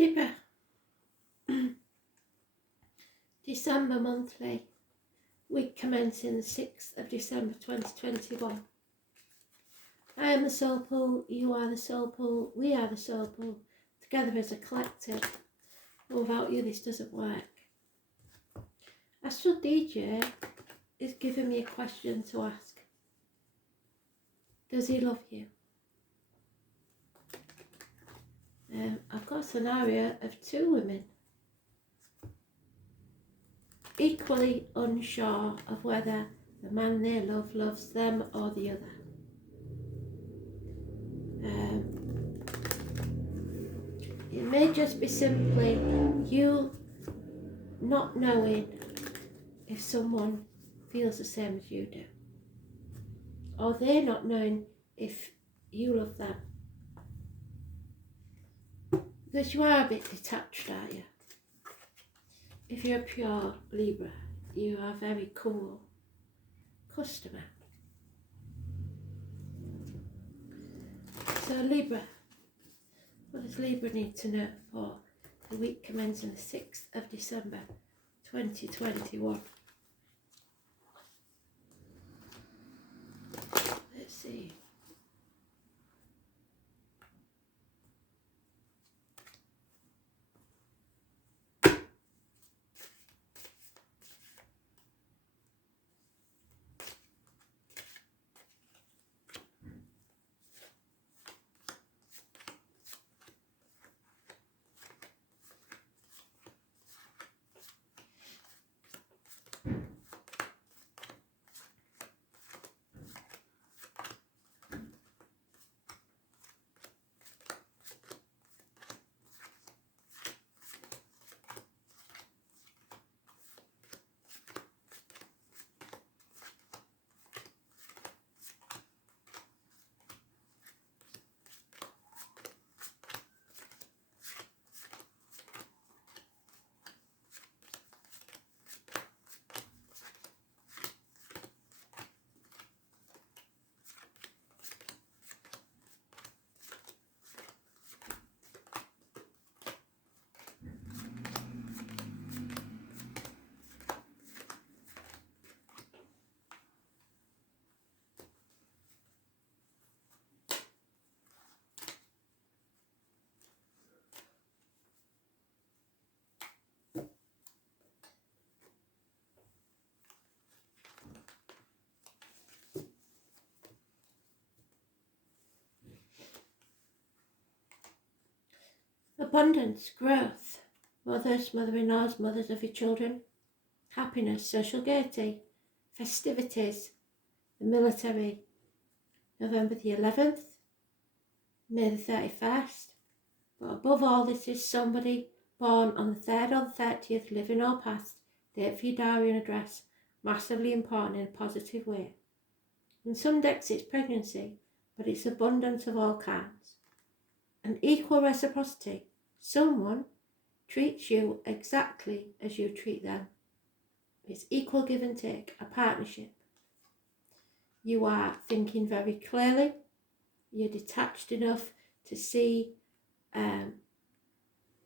Libra, December monthly, week commencing the 6th of December 2021. I am the soul pool, you are the soul pool, we are the soul pool, together as a collective. Without you this doesn't work. Astral DJ is giving me a question to ask. Does he love you? I've got a scenario of two women equally unsure of whether the man they love loves them or the other. It may just be simply you not knowing if someone feels the same as you do, or they not knowing if you love them. Because you are a bit detached, aren't you? If you're a pure Libra, you are a very cool customer. So Libra, what does Libra need to know for the week commencing the 6th of December 2021? Let's see. Abundance, growth, mothers, mother-in-laws, mothers of your children, happiness, social gaiety, festivities, the military, November the 11th, May the 31st. But above all, this is somebody born on the 3rd or the 30th, living or past, date for your diary and address, massively important in a positive way. In some decks it's pregnancy, but it's abundance of all kinds. And equal reciprocity. Someone treats you exactly as you treat them. It's equal give and take, a partnership. You are thinking very clearly. You're detached enough to see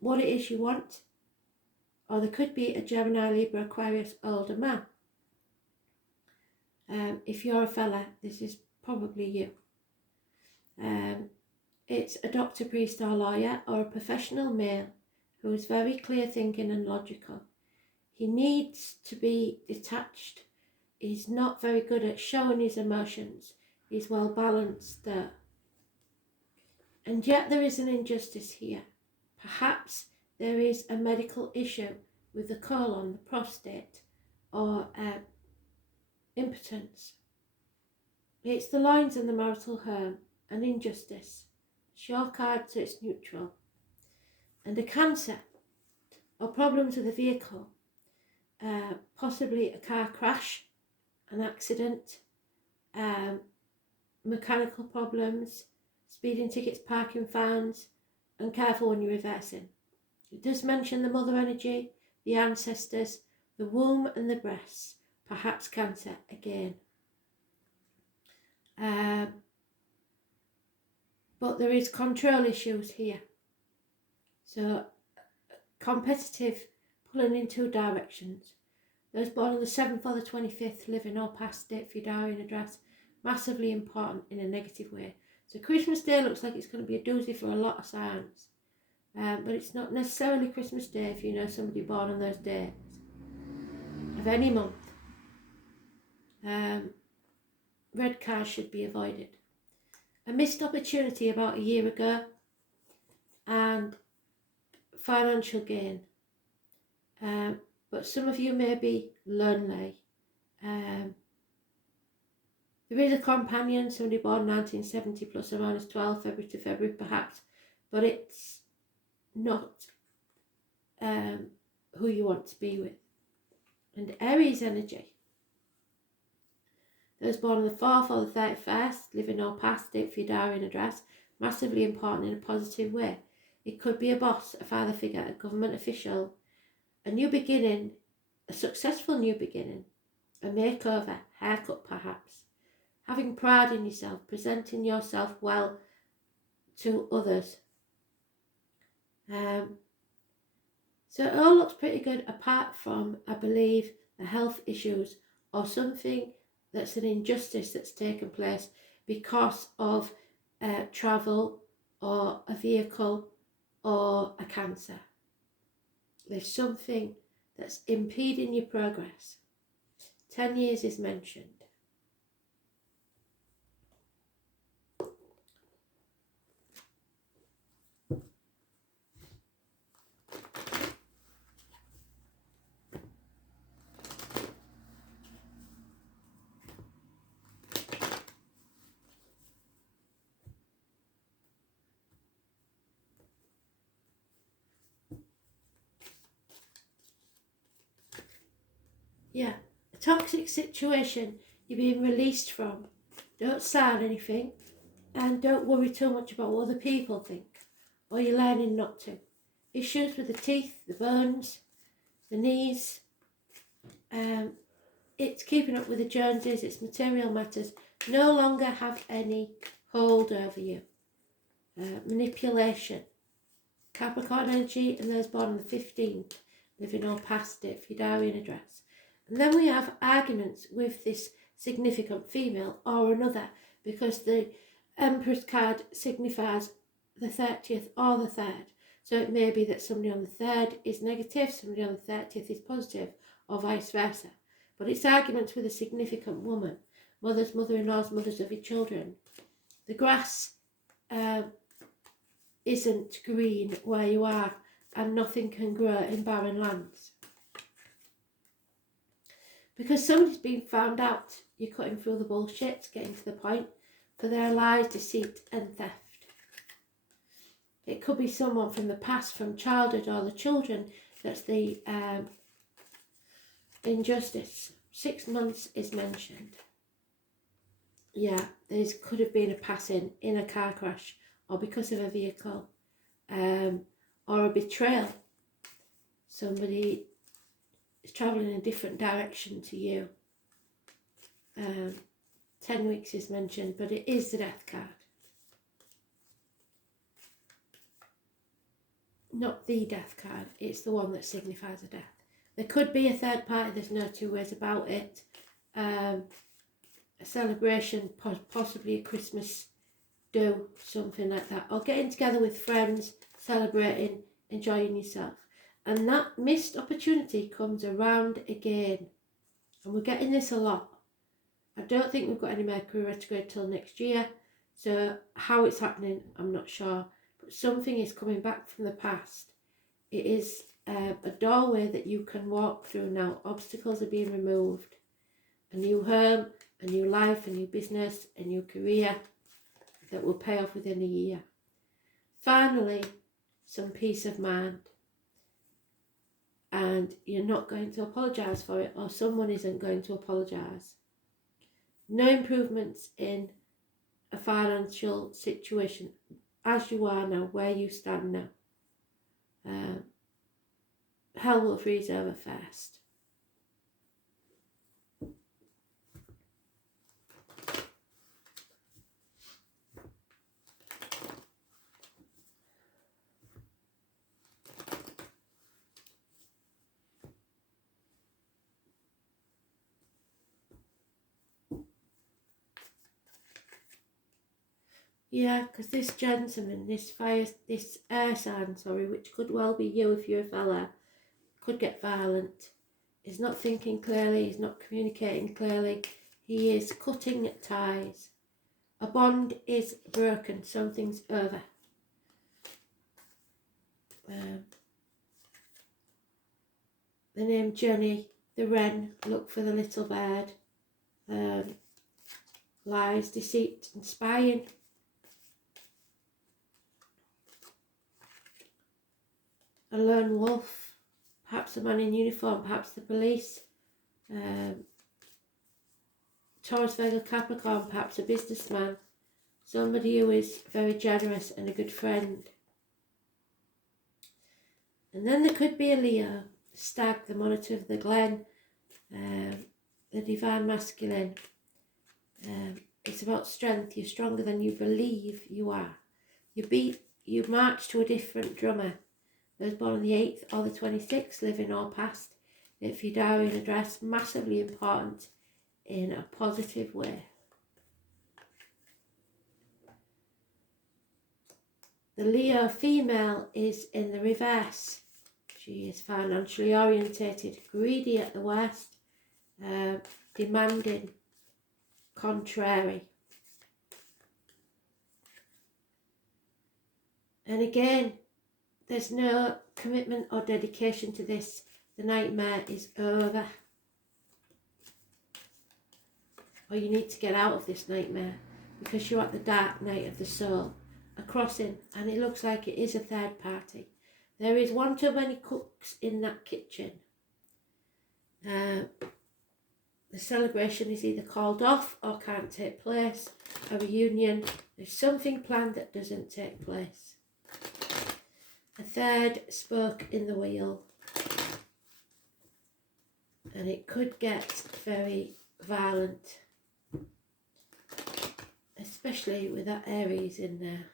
what it is you want. Or there could be a Gemini, Libra, Aquarius, older man. If you're a fella, this is probably you. It's a doctor, priest or lawyer, or a professional male who is very clear thinking and logical. He needs to be detached. He's not very good at showing his emotions. He's well balanced there. And yet there is an injustice here. Perhaps there is a medical issue with the colon, the prostate, or impotence. It's the lines in the marital home, an injustice. It's your card, so it's neutral. And a cancer, or problems with a vehicle, possibly a car crash, an accident, mechanical problems, speeding tickets, parking fines, and careful when you're reversing. It does mention the mother energy, the ancestors, the womb and the breasts, perhaps cancer again. But there is control issues here. So competitive, pulling in two directions. Those born on the 7th or the 25th, living or past date for your diary and address, massively important in a negative way. So Christmas Day looks like it's going to be a doozy for a lot of signs. But it's not necessarily Christmas Day if you know somebody born on those days of any month. Red cards should be avoided. A missed opportunity about a year ago and financial gain. But some of you may be lonely. There is a companion, somebody born 1970 plus or minus 12, February to February perhaps, but it's not who you want to be with. And Aries energy. Those born on the 4th or the 31st, living or past date for your diary and address, massively important in a positive way. It could be a boss, a father figure, a government official, a new beginning, a successful new beginning, a makeover, haircut perhaps, having pride in yourself, presenting yourself well to others. So it all looks pretty good apart from, I believe, the health issues or something that's an injustice that's taken place because of travel or a vehicle or a cancer. There's something that's impeding your progress. 10 years is mentioned. Yeah, a toxic situation you're being released from. Don't sign anything and don't worry too much about what other people think, or you're learning not to. Issues with the teeth, the bones, the knees, it's keeping up with the Joneses, it's material matters, no longer have any hold over you. Manipulation. Capricorn energy and those born on the 15th, living or past it for your diary and address. And then we have arguments with this significant female or another, because the Empress card signifies the 30th or the 3rd. So it may be that somebody on the 3rd is negative, somebody on the 30th is positive, or vice versa. But it's arguments with a significant woman, mothers, mother-in-laws, mothers of your children. The grass isn't green where you are, and nothing can grow in barren lands. Because somebody's been found out, you're cutting through the bullshit, getting to the point, for their lies, deceit and theft. It could be someone from the past, from childhood or the children, that's the injustice. 6 months is mentioned. Yeah, there could have been a passing in a car crash or because of a vehicle, or a betrayal. Somebody is travelling in a different direction to you. 10 weeks is mentioned, but it is the death card. Not the death card, it's the one that signifies a death. There could be a third party, there's no two ways about it. A celebration, possibly a Christmas do, something like that. Or getting together with friends, celebrating, enjoying yourself. And that missed opportunity comes around again. And we're getting this a lot. I don't think we've got any Mercury retrograde till next year. So how it's happening, I'm not sure. But something is coming back from the past. It is a doorway that you can walk through now. Obstacles are being removed. A new home, a new life, a new business, a new career that will pay off within a year. Finally, some peace of mind. And you're not going to apologise for it, or someone isn't going to apologise. No improvements in a financial situation as you are now, where you stand now. Hell will freeze over first. Yeah, because this gentleman, this air sign, sorry, which could well be you if you're a fella, could get violent. He's not thinking clearly, he's not communicating clearly, he is cutting ties. A bond is broken, something's over. The name Jenny, the wren, look for the little bird. Lies, deceit and spying. A lone wolf, perhaps a man in uniform, perhaps the police. Taurus, Virgo, Capricorn, perhaps a businessman. Somebody who is very generous and a good friend. And then there could be a Leo, stag, the monitor of the glen, the divine masculine. It's about strength. You're stronger than you believe you are. You march to a different drummer. Those born on the 8th or the 26th, living or past. If you die in a dress, massively important in a positive way. The Leo female is in the reverse. She is financially orientated, greedy at the worst, demanding, contrary. And again, there's no commitment or dedication to this. The nightmare is over. Or you need to get out of this nightmare because you're at the dark night of the soul. A crossing, and it looks like it is a third party. There is one too many cooks in that kitchen. The celebration is either called off or can't take place. A reunion, there's something planned that doesn't take place. A third spoke in the wheel, and it could get very violent, especially with that Aries in there.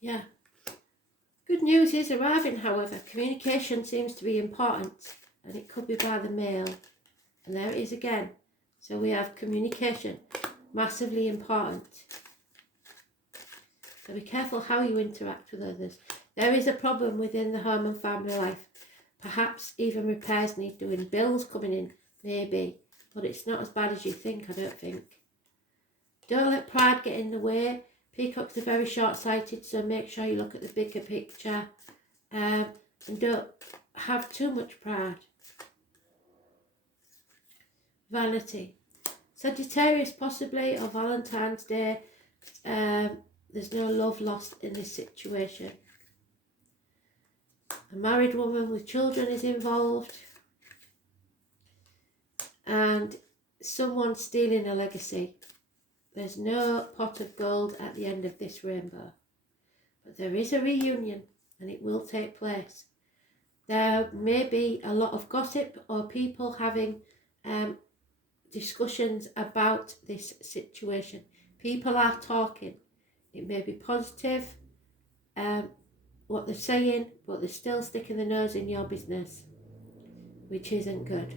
Yeah. Good news is arriving, however. Communication seems to be important, and it could be by the mail. And there it is again. So we have communication, massively important. So be careful how you interact with others. There is a problem within the home and family life. Perhaps even repairs need doing, bills coming in, maybe. But it's not as bad as you think, I don't think. Don't let pride get in the way. Peacocks are very short-sighted, so make sure you look at the bigger picture. And don't have too much pride. Vanity. Sagittarius possibly, or Valentine's Day. There's no love lost in this situation. A married woman with children is involved. And someone stealing a legacy. There's no pot of gold at the end of this rainbow. But there is a reunion, and it will take place. There may be a lot of gossip or people having discussions about this situation. People are talking. It may be positive, what they're saying, but they're still sticking their nose in your business, which isn't good.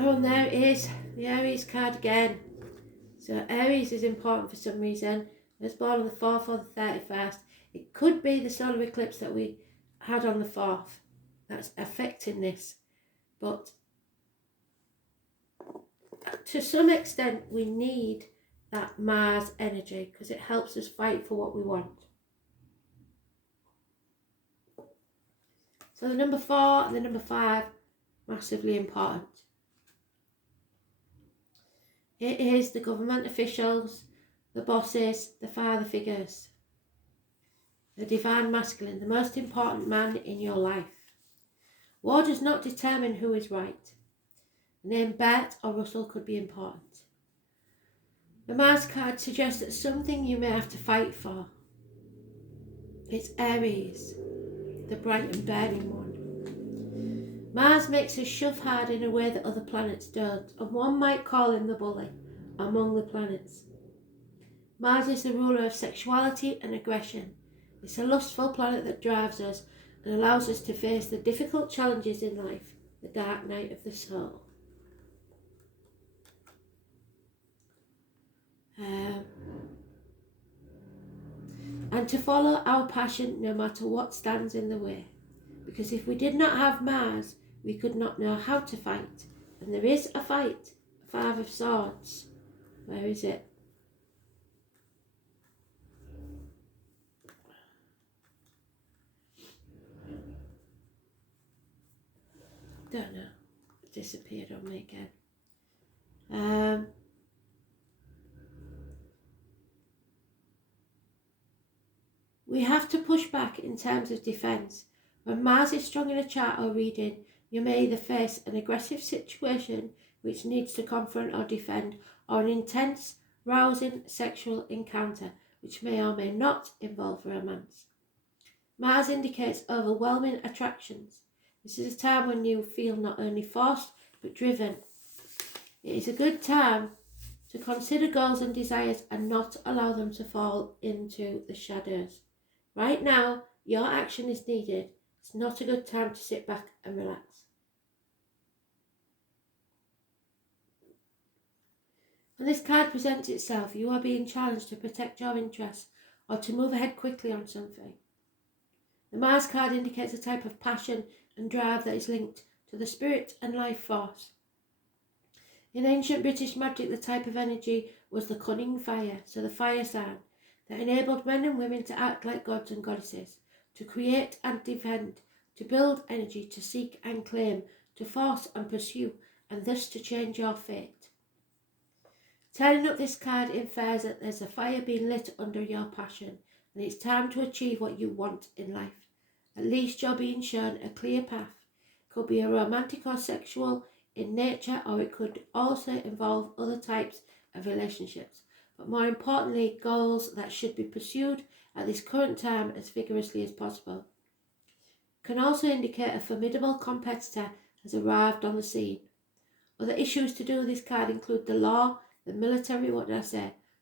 Oh, and there it is, the Aries card again. So Aries is important for some reason. It's born on the 4th or the 31st. It could be the solar eclipse that we had on the 4th that's affecting this. But to some extent, we need that Mars energy because it helps us fight for what we want. So the number 4 and the number 5, massively important. It is the government officials, the bosses, the father figures, the divine masculine, the most important man in your life. War does not determine who is right. The name Bert or Russell could be important. The Mars card suggests that something you may have to fight for. It's Aries, the bright and burning one. Mars makes us shove hard in a way that other planets don't, and one might call him the bully among the planets. Mars is the ruler of sexuality and aggression. It's a lustful planet that drives us and allows us to face the difficult challenges in life, the dark night of the soul. And to follow our passion no matter what stands in the way. Because if we did not have Mars, we could not know how to fight. And there is a fight, a Five of Swords. Where is it? Don't know. It disappeared on me again. We have to push back in terms of defence. When Mars is strong in a chart or reading, you may either face an aggressive situation which needs to confront or defend, or an intense, rousing sexual encounter which may or may not involve romance. Mars indicates overwhelming attractions. This is a time when you feel not only forced but driven. It is a good time to consider goals and desires and not allow them to fall into the shadows. Right now, your action is needed. It's not a good time to sit back and relax. When this card presents itself, you are being challenged to protect your interests or to move ahead quickly on something. The Mars card indicates a type of passion and drive that is linked to the spirit and life force. In ancient British magic, the type of energy was the cunning fire, so the fire sign, that enabled men and women to act like gods and goddesses, to create and defend, to build energy, to seek and claim, to force and pursue, and thus to change your fate. Turning up this card infers that there's a fire being lit under your passion, and it's time to achieve what you want in life. At least you're being shown a clear path. It could be a romantic or sexual in nature, or it could also involve other types of relationships. But more importantly, goals that should be pursued at this current time as vigorously as possible. It can also indicate a formidable competitor has arrived on the scene. Other issues to do with this card include the law, the military,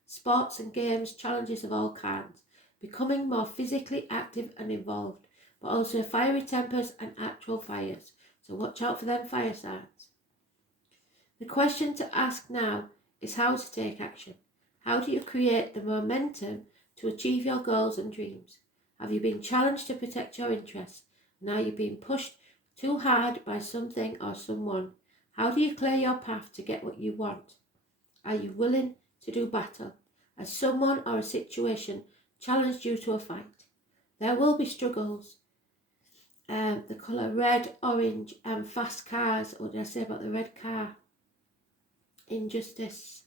sports and games, challenges of all kinds, becoming more physically active and involved, but also fiery tempers and actual fires. So watch out for them fire signs. The question to ask now is how to take action. How do you create the momentum to achieve your goals and dreams? Have you been challenged to protect your interests? Now you're being pushed too hard by something or someone. How do you clear your path to get what you want? Are you willing to do battle? Has someone or a situation challenged you to a fight? There will be struggles. The colour red, orange and fast cars. What did I say about the red car? Injustice.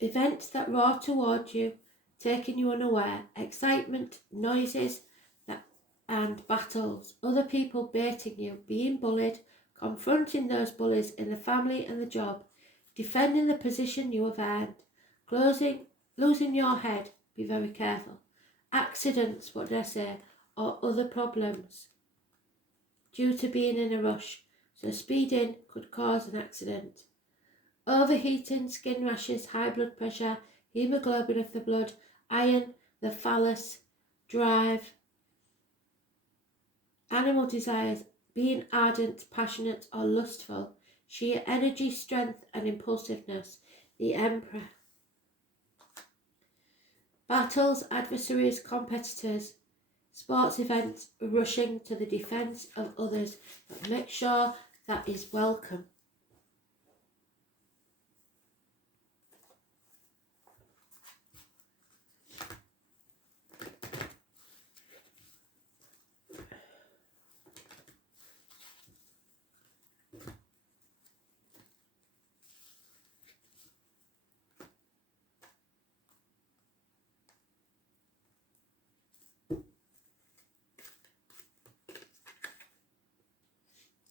Events that roar towards you, taking you unaware, excitement, noises and battles, other people baiting you, being bullied, confronting those bullies in the family and the job, defending the position you have earned, losing your head, be very careful, accidents, or other problems due to being in a rush, so speeding could cause an accident. Overheating, skin rashes, high blood pressure, hemoglobin of the blood, iron, the phallus, drive, animal desires, being ardent, passionate or lustful, sheer energy, strength and impulsiveness, the Emperor. Battles, adversaries, competitors, sports events, rushing to the defence of others, but make sure that is welcome.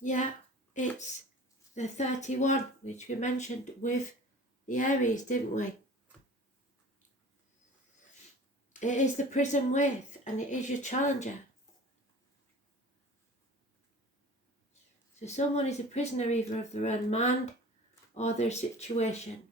Yeah, it's the 31, which we mentioned with the Aries, didn't we? It is the prison with, and it is your challenger. So someone is a prisoner either of their own mind or their situation.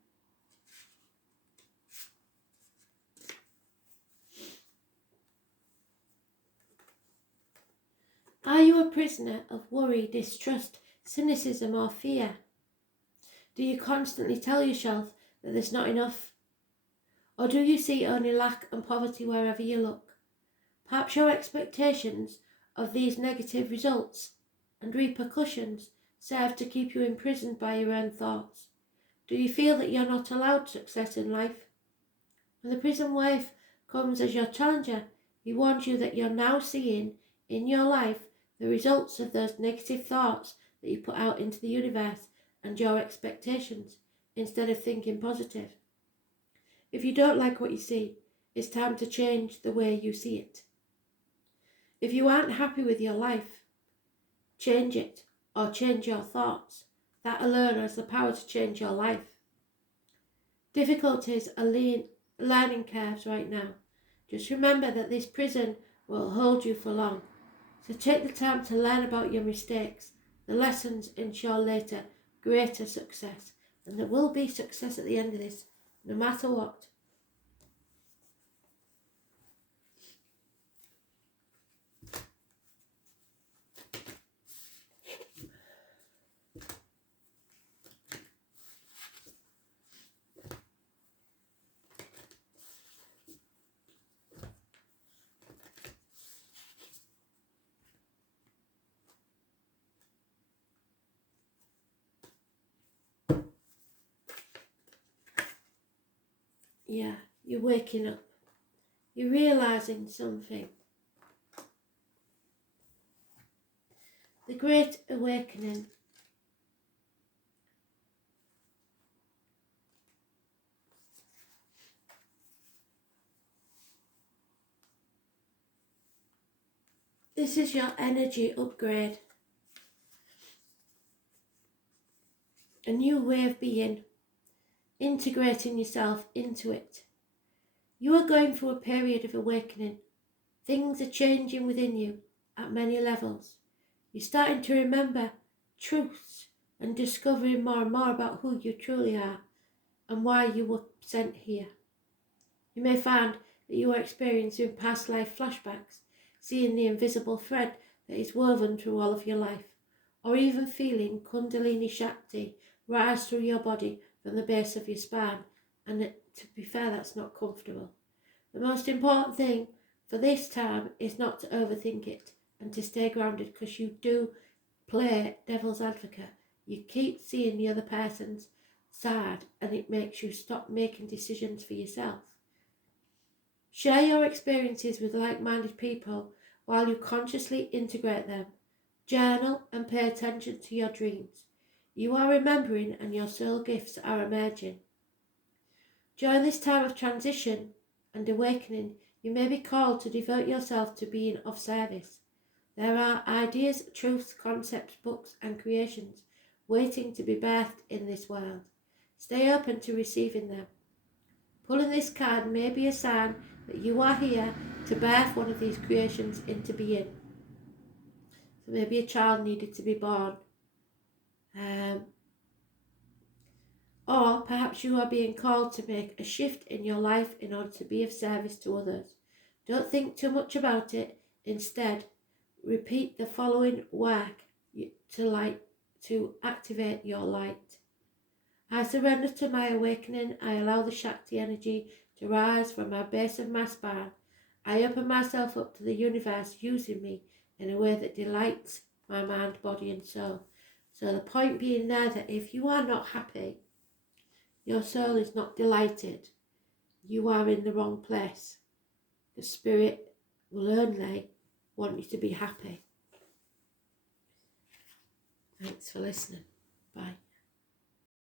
Are you a prisoner of worry, distrust, cynicism or fear? Do you constantly tell yourself that there's not enough? Or do you see only lack and poverty wherever you look? Perhaps your expectations of these negative results and repercussions serve to keep you imprisoned by your own thoughts. Do you feel that you're not allowed success in life? When the prison wife comes as your challenger, he warns you that you're now seeing in your life the results of those negative thoughts that you put out into the universe and your expectations, instead of thinking positive. If you don't like what you see, it's time to change the way you see it. If you aren't happy with your life, change it or change your thoughts. That alone has the power to change your life. Difficulties are learning curves right now. Just remember that this prison will hold you for long. So take the time to learn about your mistakes. The lessons ensure later greater success. And there will be success at the end of this, no matter what. Yeah, you're waking up. You're realising something. The Great Awakening. This is your energy upgrade. A new way of being. Integrating yourself into it. You are going through a period of awakening. Things are changing within you at many levels. You're starting to remember truths and discovering more and more about who you truly are and why you were sent here. You may find that you are experiencing past life flashbacks, seeing the invisible thread that is woven through all of your life, or even feeling Kundalini Shakti rise through your body from the base of your spine, and to be fair, that's not comfortable. The most important thing for this time is not to overthink it and to stay grounded, because you do play devil's advocate. You keep seeing the other person's side and it makes you stop making decisions for yourself. Share your experiences with like-minded people while you consciously integrate them. Journal and pay attention to your dreams. You are remembering and your soul gifts are emerging. During this time of transition and awakening, you may be called to devote yourself to being of service. There are ideas, truths, concepts, books and creations waiting to be birthed in this world. Stay open to receiving them. Pulling this card may be a sign that you are here to birth one of these creations into being. So maybe a child needed to be born. Or perhaps you are being called to make a shift in your life in order to be of service to others. Don't think too much about it. Instead, repeat the following work to activate your light. I surrender to my awakening. I allow the Shakti energy to rise from my base of my spine. I open myself up to the universe using me in a way that delights my mind, body and soul. So the point being there that if you are not happy, your soul is not delighted, you are in the wrong place. The spirit will only want you to be happy. Thanks for listening. Bye.